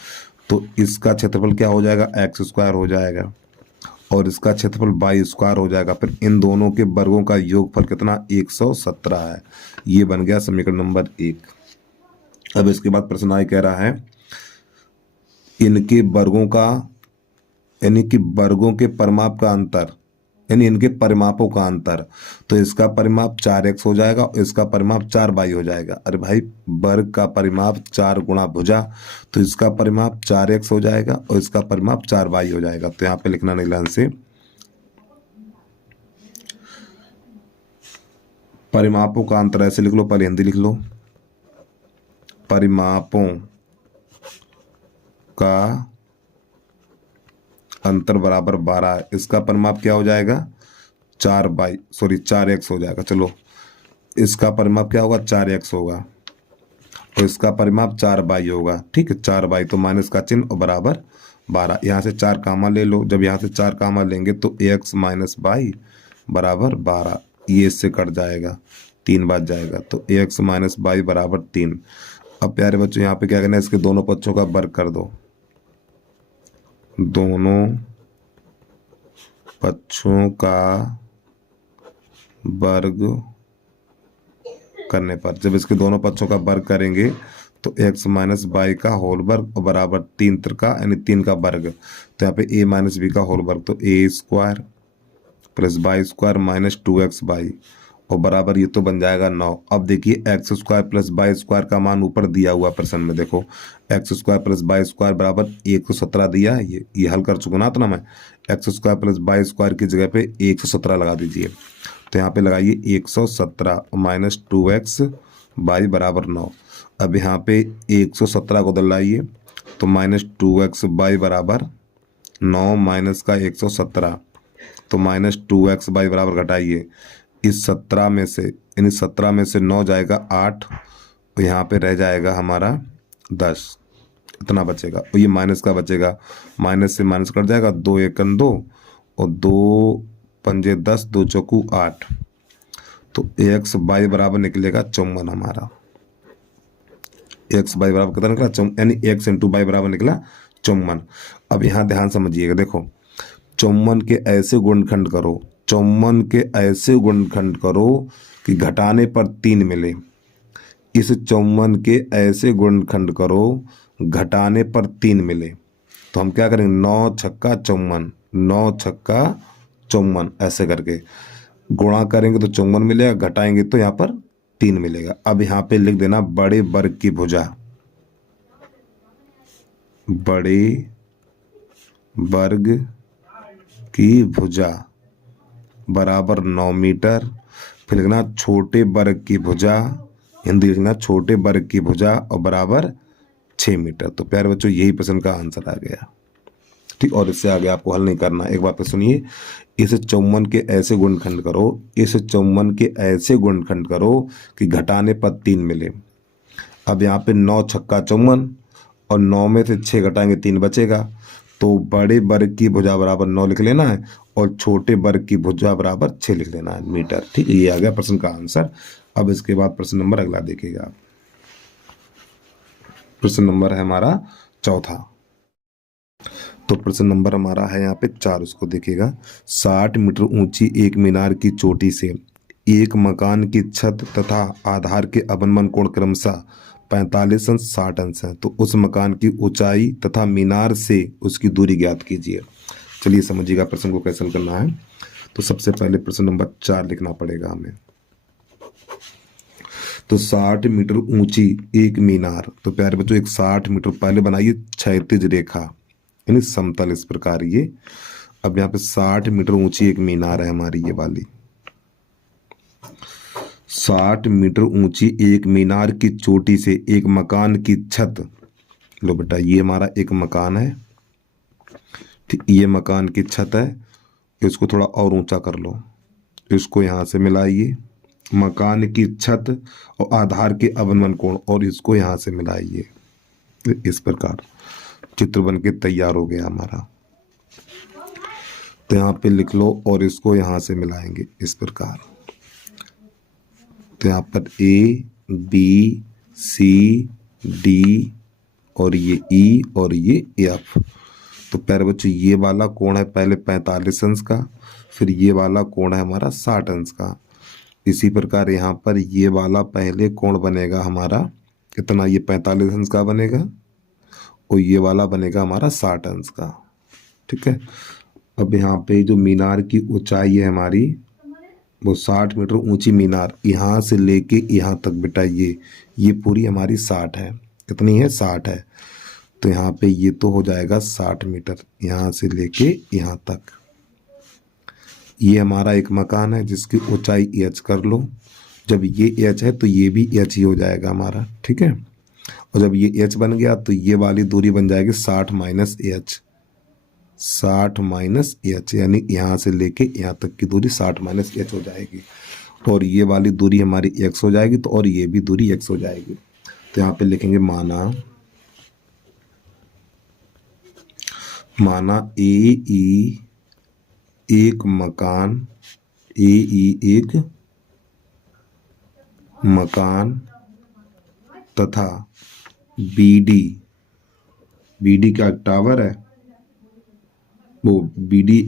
तो इसका क्षेत्रफल क्या हो जाएगा, एक्स स्क्वायर हो जाएगा और इसका क्षेत्रफल वाई स्क्वायर हो जाएगा। फिर इन दोनों के वर्गों का योगफल कितना, 117 है। ये बन गया समीकरण नंबर 1। अब इसके बाद प्रश्न आगे कह रहा है इनके वर्गों का, यानी कि वर्गों के परिमाप का अंतर, यानी इनके परिमापों का अंतर। तो इसका परिमाप 4x हो जाएगा और इसका परिमाप 4y हो जाएगा। अरे भाई वर्ग का परिमाप 4 गुणा भुजा, तो इसका परिमाप 4x हो जाएगा और इसका परिमाप 4y हो जाएगा। तो यहाँ पे लिखना नहीं लाइन से, परिमापों का अंतर ऐसे लिख लो, पहले हिंदी लिख लो, परिमापों का अंतर बराबर 12। इसका परिमाप क्या हो जाएगा, 4x हो जाएगा। चलो इसका परिमाप क्या होगा, 4x होगा और इसका परिमाप 4y होगा, ठीक है। 4y तो माइनस का चिन्ह और बराबर 12। यहाँ से 4 कामा ले लो, जब यहाँ से 4 कामा लेंगे तो x माइनस y बराबर 12, ये इससे कट जाएगा, 3 बच जाएगा। तो x माइनस y बराबर 3। अब प्यारे बच्चों यहाँ पे क्या करना है, इसके दोनों पक्षों का वर्ग कर दो, दोनों पक्षों का वर्ग करने पर, जब इसके दोनों पक्षों का वर्ग करेंगे तो x माइनस वाई का होल वर्ग और बराबर 3 त्रिका यानी 3 का वर्ग। तो यहाँ पे a माइनस बी का होल वर्ग, तो a square plus y square minus 2x y और बराबर ये तो बन जाएगा 9। अब देखिए x square plus y square का मान ऊपर दिया हुआ प्रश्न में, देखो x square plus y square बराबर 117 दिया है। ये हल कर चुका ना तो ना मैं, x square plus y square की जगह पे 117 लगा दीजिए। तो यहाँ पे लगाइए 117 माइनस 2x वाई बराबर 9। अब यहाँ पे 117 को दलाइए तो माइनस 2x वाई बराबर 9 माइनस का 117, तो माइनस 2x वाई बराबर घटाइए, इस 17 में से, यानी 17 में से 9 जाएगा 8 और यहाँ पे रह जाएगा हमारा 10, इतना बचेगा। और ये माइनस का बचेगा, माइनस से माइनस कट जाएगा, 2 एकन 2 और 2 पंजे 10, 2 चौकू 8। तो x वाई बराबर निकलेगा 54 हमारा, x वाई बराबर कितना निकला, यानी x इंटू वाई बराबर निकला 54। अब यहाँ ध्यान समझिएगा, देखो 54 के ऐसे गुणनखंड करो, 54 के ऐसे गुणनखंड करो कि घटाने पर 3 मिले। इस 54 के ऐसे गुणनखंड करो घटाने पर 3 मिले। तो हम क्या करेंगे, 9 छक्का 54, 9 छक्का 54 ऐसे करके गुणा करेंगे तो 54 मिलेगा, घटाएंगे तो यहाँ पर 3 मिलेगा। अब यहाँ पे लिख देना बड़े वर्ग की भुजा, बड़े वर्ग की भुजा बराबर 9 मीटर। फिर लिखना छोटे वर्ग की भुजा, हिंदी लिखना छोटे वर्ग की भुजा और बराबर 6 मीटर। तो प्यारे बच्चों यही प्रश्न का आंसर आ गया, ठीक। और इससे आगे आपको हल नहीं करना, एक बात सुनिए, इस 54 के ऐसे गुणनखंड करो, इस 54 के ऐसे गुणनखंड करो कि घटाने पर 3 मिले। अब यहाँ पे 9 छक्का 54 और 9 में से 6 घटाएंगे 3 बचेगा। तो बड़े वर्ग की भुजा बराबर 9 लिख लेना है और छोटे वर्ग की भुजा बराबर 6 लिख लेना है मीटर, ठीक है। ये आ गया प्रश्न का आंसर। अब इसके बाद प्रश्न नंबर अगला देखिएगा, प्रश्न नंबर है हमारा चौथा। तो प्रश्न नंबर हमारा है यहाँ पे 4, उसको देखिएगा। 60 मीटर ऊंची एक मीनार की चोटी से एक मकान की छत तथा आधार के अवनमन कोण क्रमशः 45 अंश 60 अंश है। तो उस मकान की ऊंचाई तथा मीनार से उसकी दूरी ज्ञात कीजिए। चलिए समझिएगा प्रश्न को कैसे करना है। तो सबसे पहले प्रश्न नंबर 4 लिखना पड़ेगा हमें। तो 60 मीटर ऊंची एक मीनार, तो प्यारे बच्चों एक 60 मीटर पहले बनाइए क्षैतिज रेखा यानी समतल, इस प्रकार ये। अब यहाँ पे 60 मीटर ऊंची एक मीनार है हमारी, ये वाली 60 मीटर ऊंची एक मीनार की चोटी से एक मकान की छत, लो बेटा ये हमारा एक मकान है, ठीक, ये मकान की छत है, इसको थोड़ा और ऊंचा कर लो, इसको यहाँ से मिलाइए, मकान की छत और आधार के अवनमन कोण और इसको यहाँ से मिलाइए। इस प्रकार चित्र बन के तैयार हो गया हमारा। तो यहाँ पे लिख लो और इसको यहाँ से मिलाएंगे इस प्रकार। तो यहाँ पर ए बी सी डी और ये ई और ये एफ। तो प्यारे बच्चों ये वाला कोण है पहले 45 अंश का, फिर ये वाला कोण है हमारा 60 अंश का। इसी प्रकार यहाँ पर ये वाला पहले कोण बनेगा हमारा कितना, ये 45 अंश का बनेगा और ये वाला बनेगा हमारा 60 अंश का। ठीक है, अब यहाँ पे जो मीनार की ऊंचाई है हमारी वो 60 मीटर ऊंची मीनार, यहाँ से लेके यहाँ तक बेटा ये पूरी हमारी 60 है। कितनी है, 60 है। तो यहाँ पे ये तो हो जाएगा 60 मीटर यहाँ से लेके यहाँ तक। ये हमारा एक मकान है जिसकी ऊंचाई एच कर लो, जब ये एच है तो ये भी एच ही हो जाएगा हमारा। ठीक है, और जब ये एच बन गया तो ये वाली दूरी बन जाएगी 60 माइनस एच, 60 माइनस एच, यानी यहाँ से लेके यहाँ तक की दूरी 60 माइनस एच हो जाएगी। और ये वाली दूरी हमारी एक्स हो जाएगी, तो और ये भी दूरी एक्स हो जाएगी। तो यहाँ पे लिखेंगे माना ए ई एक मकान तथा बीडी क्या टावर है, वो बीडी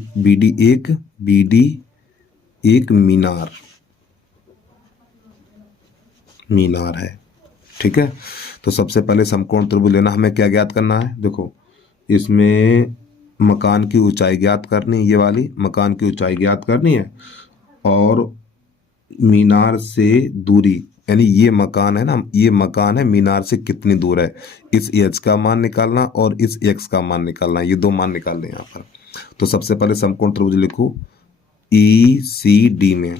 एक मीनार है। ठीक है, तो सबसे पहले समकोण त्रिभुज लेना, हमें क्या ज्ञात करना है, देखो इसमें मकान की ऊंचाई ज्ञात करनी है, ये वाली मकान की ऊंचाई ज्ञात करनी है, और मीनार से दूरी, यानी ये मकान है ना, ये मकान है, मीनार से कितनी दूर है, इस एच का मान निकालना और इस एक्स का मान निकालना, ये दो मान निकाल दें यहाँ पर। तो सबसे पहले समकोण त्रिभुज लिखो ई सी डी में,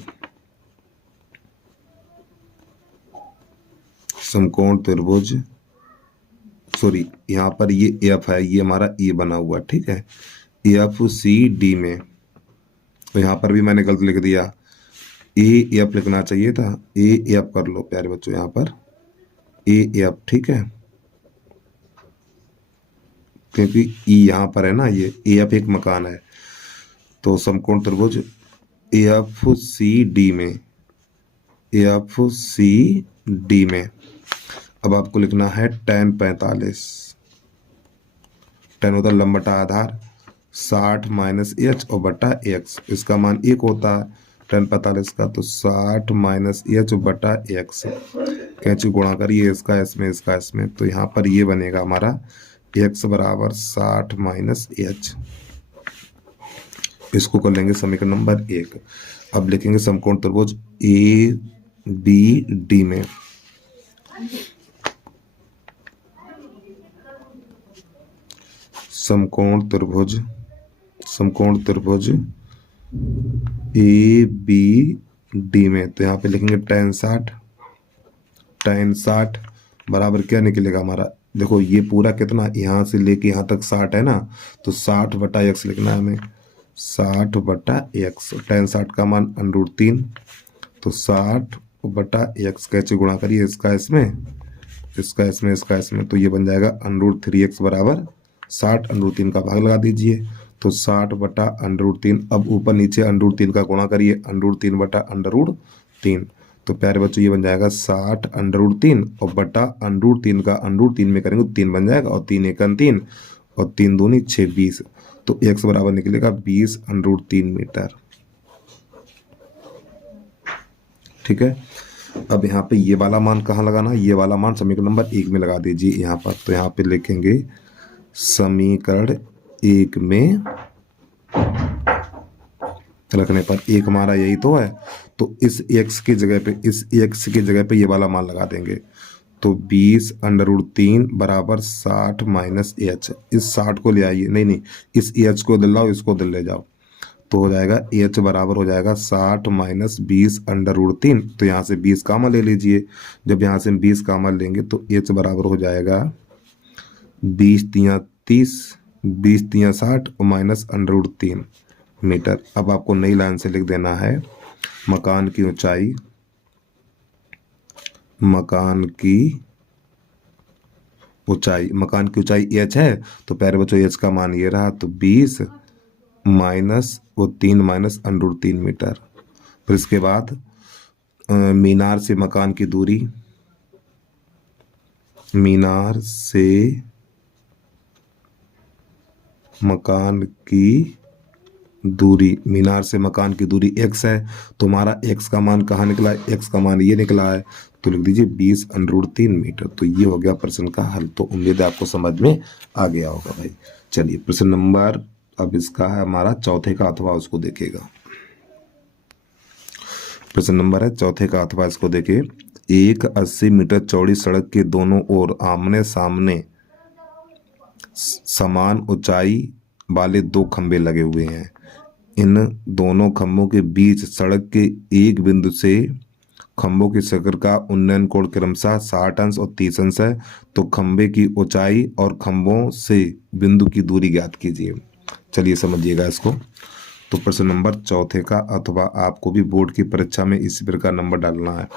समकोण त्रिभुज, सॉरी यहाँ पर ये एफ है, ये हमारा ए बना हुआ। ठीक है, एफ सी डी में, तो यहाँ पर भी मैंने गलत लिख दिया, ए एफ लिखना चाहिए था, ए एफ कर लो प्यारे बच्चों, यहाँ पर ए एफ। ठीक है, क्योंकि ई यहाँ पर है ना, ये ए एफ एक मकान है। तो समकोण त्रिभुज एफ सी डी में, एफ सी डी में अब आपको लिखना है tan 45, tan होता है लंबटा आधार, 60 माइनस एच और बटा एक्स, इसका मान 1 होता है tan 45 का, तो 60 माइनस एच बटा एक्स, कैंची गुणा करिए इसका इसमें इसका इसमें, तो यहाँ पर ये बनेगा हमारा एक्स बराबर 60 माइनस एच। इसको कर लेंगे समीकरण नंबर 1। अब लिखेंगे समकोण त्रिभुज ए बी डी में, समकोण त्रिभुज ए बी डी में, तो यहाँ पे लिखेंगे tan 60 बराबर क्या निकलेगा हमारा, देखो ये पूरा कितना यहाँ से लेके यहाँ तक 60 है ना, तो 60 बटा एक्स लिखना है हमें, 60 बटा एक्स, tan 60 का मान √3, तो 60 बटा एक्स कैसे गुणा करिए इसका इसमें इसका इसमें इसका इसमें, तो ये बन जाएगा √3x बराबर 60 √3 का भाग लगा दीजिए, तो 60 बटा √3। अब ऊपर नीचे √3 का गुणा करिए, √3 बटा √3, तो प्यारे बच्चों ये बन जाएगा 60 √3 और बटा √3 का √3 में करेंगे 3 बन जाएगा, और 3 × 3 और 3 दूनी 6 20, तो x बराबर निकलेगा 20 √3 मीटर। ठीक है, अब यहाँ पे ये वाला मान कहाँ लगाना, ये वाला मान समीकरण नंबर 1 में लगा दीजिए यहाँ पर। तो यहाँ पे लिखेंगे समीकरण 1 में रखने पर, एक हमारा यही तो है, तो इस x की जगह पे ये वाला मान लगा देंगे, तो 20√3 बराबर 60 माइनस एच। इस 60 को ले आइए, नहीं इस एच को दिल लाओ, इसको दिल ले जाओ, तो हो जाएगा एच बराबर हो जाएगा 60 माइनस 20√3। तो यहाँ से 20 कामा ले लीजिए। जब यहाँ से 20 कामा लेंगे तो एच बराबर हो जाएगा 20×3 = 30, 20×3 = 60 और माइनस √3 मीटर। अब आपको नई लाइन से लिख देना है मकान की ऊंचाई, मकान की ऊंचाई एच है, तो प्यारे बच्चों एच का मान ये रहा, तो 20 माइनस वो 3 माइनस √3 मीटर। फिर इसके बाद मीनार से मकान की दूरी, मीनार से मकान की दूरी x है, तो हमारा x का मान कहाँ निकला है, x का मान ये निकला है, तो लिख दीजिए 20√3 मीटर। तो ये हो गया प्रश्न का हल। तो उम्मीद है आपको समझ में आ गया होगा भाई। चलिए प्रश्न नंबर अब इसका है हमारा चौथे का अथवा, उसको देखेगा। प्रश्न नंबर है चौथे का अथवा, इसको देखिए। एक 80 मीटर चौड़ी सड़क के दोनों ओर आमने सामने समान ऊंचाई वाले 2 खंभे लगे हुए हैं। इन दोनों खंभों के बीच सड़क के एक बिंदु से खंभों के शिखर का उन्नयन कोण क्रमशः 60 अंश और 30 अंश है। तो खंभे की ऊंचाई और खंभों से बिंदु की दूरी ज्ञात कीजिए। चलिए समझिएगा इसको। तो प्रश्न नंबर चौथे का अथवा आपको भी बोर्ड की परीक्षा में इसी प्रकार नंबर डालना है,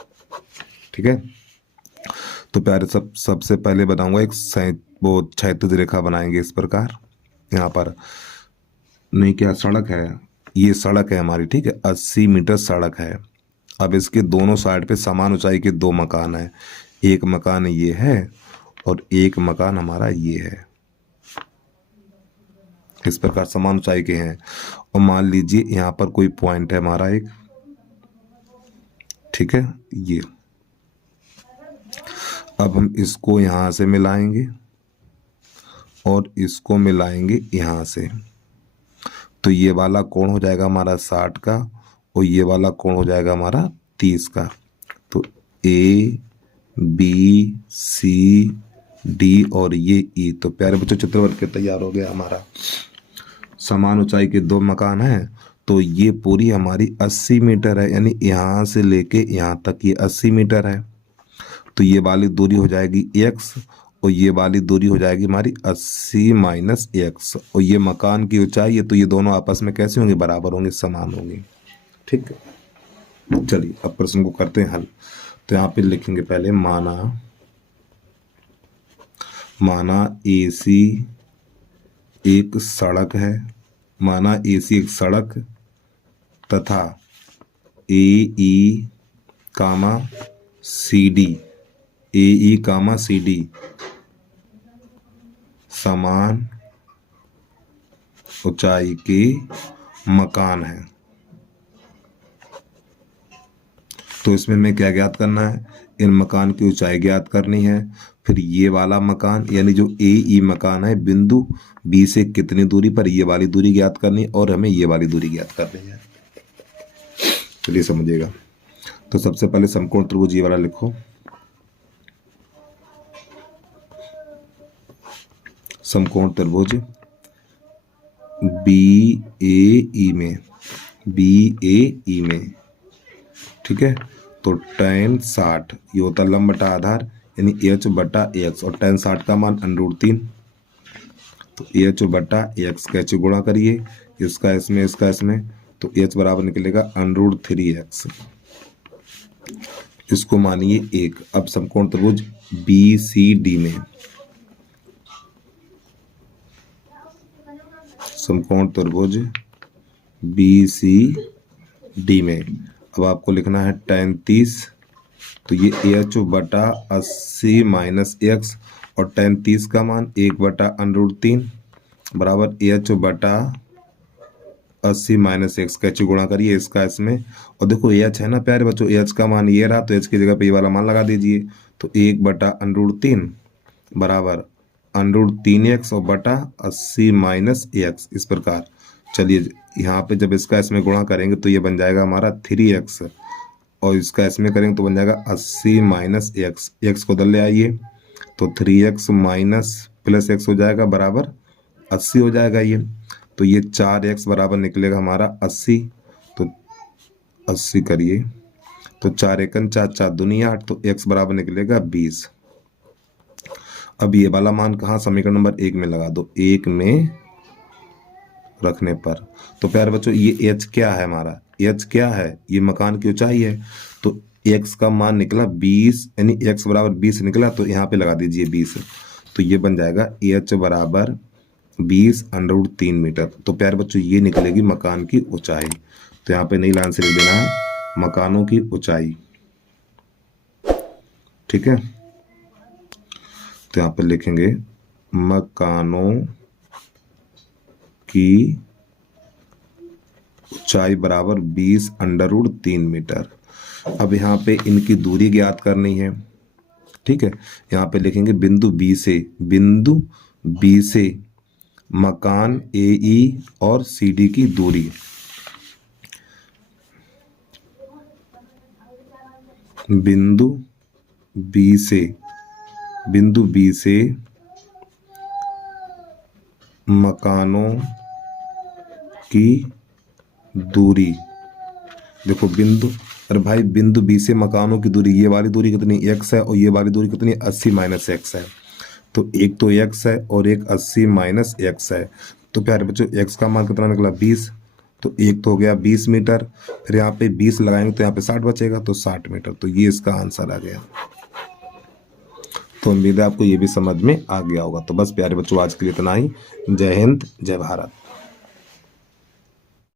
ठीक है। तो प्यारे सबसे पहले बताऊंगा एक क्षैतिज रेखा बनाएंगे इस प्रकार। यहाँ पर नहीं, क्या सड़क है, ये सड़क है हमारी, ठीक है, 80 मीटर सड़क है। अब इसके दोनों साइड पे समान ऊंचाई के 2 मकान है। एक मकान ये है और एक मकान हमारा ये है, इस प्रकार समान ऊंचाई के हैं। और मान लीजिए यहाँ पर कोई पॉइंट है हमारा एक, ठीक है, ये। अब हम इसको यहाँ से मिलाएंगे और इसको मिलाएंगे यहाँ से, तो ये वाला कोण हो जाएगा हमारा 60 का और ये वाला कोण हो जाएगा हमारा 30 का। तो A B C D और ये E। तो प्यारे बच्चों चित्र बन के तैयार हो गया हमारा। समान ऊंचाई के 2 मकान हैं, तो ये पूरी हमारी 80 मीटर है, यानी यहाँ से लेके यहाँ तक ये 80 मीटर है। तो ये वाली दूरी हो जाएगी x और ये वाली दूरी हो जाएगी हमारी 80 माइनस x। और ये मकान की ऊंचाई है, तो ये दोनों आपस में कैसे होंगे, बराबर होंगे, समान होंगे, ठीक है। चलिए अब प्रश्न को करते हैं हल। तो यहाँ पे लिखेंगे पहले माना AC एक सड़क है, माना AC एक सड़क तथा AE कामा CD समान ऊंचाई के मकान है। तो इसमें हमें क्या ज्ञात करना है, इन मकान की ऊंचाई ज्ञात करनी है। फिर ये वाला मकान यानी जो AE मकान है बिंदु B से कितनी दूरी पर, ये वाली दूरी ज्ञात करनी और हमें ये वाली दूरी ज्ञात करनी है। चलिए समझिएगा। तो सबसे पहले समकोण त्रिभुज ये वाला लिखो, समकोण त्रिभुज BAE में, ठीक है। तो tan 60 ये होता लंब बटा आधार यानी h/x और tan 60 का मान √3। तो h/x कैसे गुणा करिए, इसका इसमें इसका इसमें, तो h बराबर निकलेगा √3x। इसको मानिए 1। अब समकोण त्रिभुज BCD में, समकोण त्रिभुज BCD में अब आपको लिखना है tan 30। तो ये h/80 माइनस x और tan 30 का मान 1/√3 बराबर h/80 माइनस x। कैसे गुणा करिए इसका इसमें, और देखो h है ना प्यारे बच्चों, h का मान ये रहा, तो h की जगह पे ये वाला मान लगा दीजिए। तो 1/√3 बराबर √3x और बटा 80 माइनस x, इस प्रकार। चलिए यहाँ पे जब इसका इसमें गुणा करेंगे तो ये बन जाएगा हमारा 3x और इसका इसमें करेंगे तो बन जाएगा 80 माइनस एक्स, एक्स को उधर ले आइए तो 3x माइनस प्लस एक्स हो जाएगा बराबर 80 हो जाएगा ये। तो ये 4x बराबर निकलेगा हमारा 80, तो 80 करिए तो 4 एकन 4 4 दूनी 8, तो x बराबर निकलेगा 20। अब ये वाला मान कहाँ समीकरण नंबर 1 में लगा दो, 1 में रखने पर। तो प्यारे बच्चों ये h क्या है हमारा, h क्या है, ये मकान की ऊंचाई है। तो x का मान निकला 20, यानी x बराबर 20 निकला, तो यहाँ पे लगा दीजिए 20। तो ये बन जाएगा h बराबर 20√3 मीटर। तो प्यारे बच्चों ये निकलेगी मकान की ऊंचाई। तो यहाँ पे नई लाइन से लिख देना है मकानों की ऊंचाई, ठीक है। तो यहाँ पे लिखेंगे मकानों की ऊंचाई बराबर 20√3 मीटर। अब यहाँ पे इनकी दूरी ज्ञात करनी है, ठीक है। यहाँ पे लिखेंगे बिंदु बी से मकान AE और CD की दूरी। बिंदु बी से मकानों की दूरी। देखो अरे भाई बिंदु बी से मकानों की दूरी, ये वाली दूरी कितनी x है और ये वाली दूरी कितनी 80 माइनस एक्स है। तो एक तो x है और एक 80 माइनस एक्स है। तो प्यारे बच्चों x का मान कितना निकला 20, तो एक तो हो गया 20 मीटर, फिर यहाँ पे 20 लगाएंगे तो यहाँ पे 60 बचेगा, तो 60 मीटर। तो ये इसका आंसर आ गया। तो उम्मीद है आपको ये भी समझ में आ गया होगा। तो बस प्यारे बच्चों आज के लिए इतना ही। जय हिंद, जय भारत।